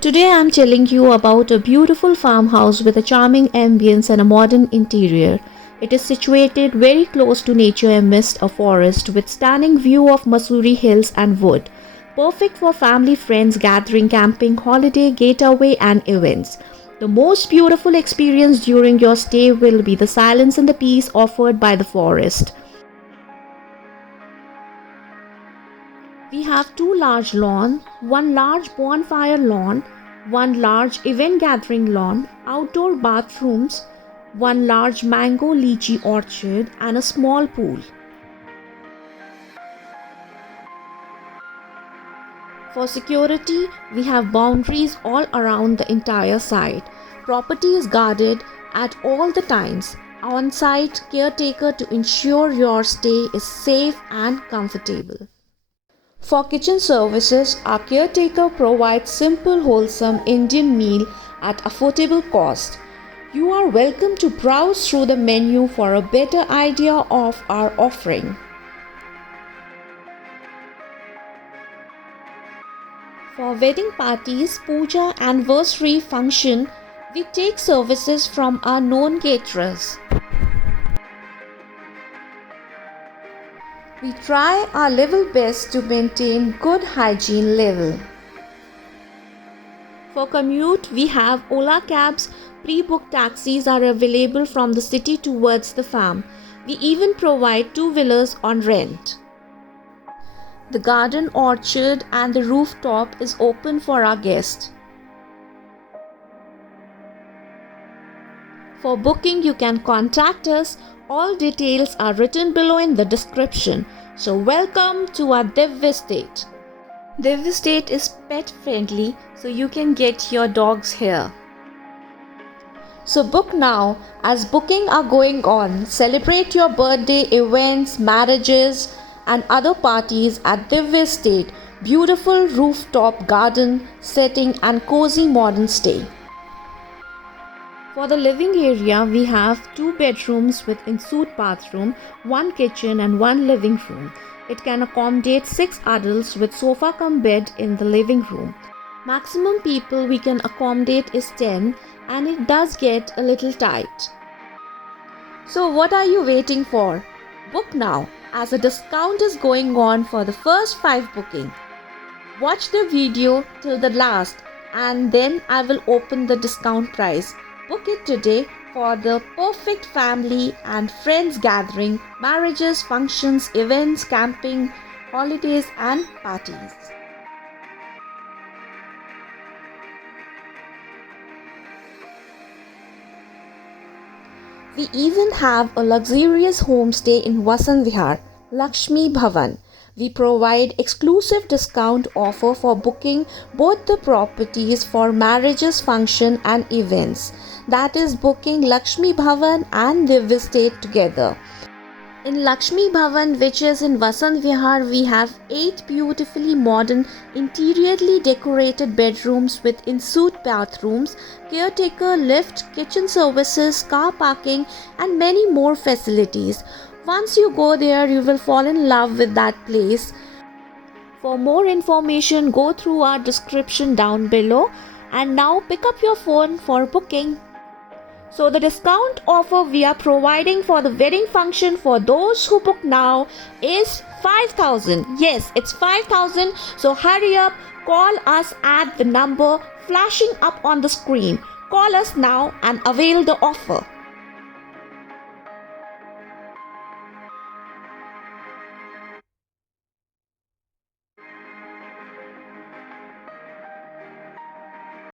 Today I'm telling you about a beautiful farmhouse with a charming ambience and a modern interior. It is situated very close to nature amidst a forest with stunning view of Mussoorie hills and wood. Perfect for family friends gathering, camping, holiday, getaway and events. The most beautiful experience during your stay will be the silence and the peace offered by the forest. We have two large lawns, one large bonfire lawn, one large event gathering lawn, outdoor bathrooms, one large mango lychee orchard, and a small pool. For security, we have boundaries all around the entire site. Property is guarded at all the times. On-site caretaker to ensure your stay is safe and comfortable. For kitchen services, our caretaker provides simple, wholesome Indian meal at affordable cost. You are welcome to browse through the menu for a better idea of our offering. For wedding parties, puja, anniversary function, we take services from our known caterers. We try our level best to maintain good hygiene level. For commute, we have Ola cabs. Pre-booked taxis are available from the city towards the farm. We even provide two-wheelers on rent. The garden, orchard and the rooftop is open for our guests. For booking, you can contact us. All details are written below in the description. So welcome to our Div Estate. Div Estate is pet friendly, so you can get your dogs here. So book now, as booking are going on. Celebrate your birthday, events, marriages and other parties at Div Estate. Beautiful rooftop garden setting and cozy modern stay. For the living area, we have 2 bedrooms with ensuite bathroom, 1 kitchen and 1 living room. It can accommodate 6 adults with sofa cum bed in the living room. Maximum people we can accommodate is 10 and it does get a little tight. So what are you waiting for? Book now, as a discount is going on for the first 5 booking. Watch the video till the last and then I will open the discount price. Book it today for the perfect family and friends gathering, marriages, functions, events, camping, holidays and parties. We even have a luxurious homestay in Vasant Vihar, Lakshmi Bhavan. We provide exclusive discount offer for booking both the properties for marriages, function and events. That is booking Lakshmi Bhavan and Div Estate together. In Lakshmi Bhavan, which is in Vasant Vihar, we have 8 beautifully modern, interiorly decorated bedrooms with ensuite bathrooms, caretaker, lift, kitchen services, car parking and many more facilities. Once you go there, you will fall in love with that place. For more information, go through our description down below. And now pick up your phone for booking. So the discount offer we are providing for the wedding function for those who book now is 5,000. Yes, it's 5,000. So hurry up, call us at the number flashing up on the screen. Call us now and avail the offer.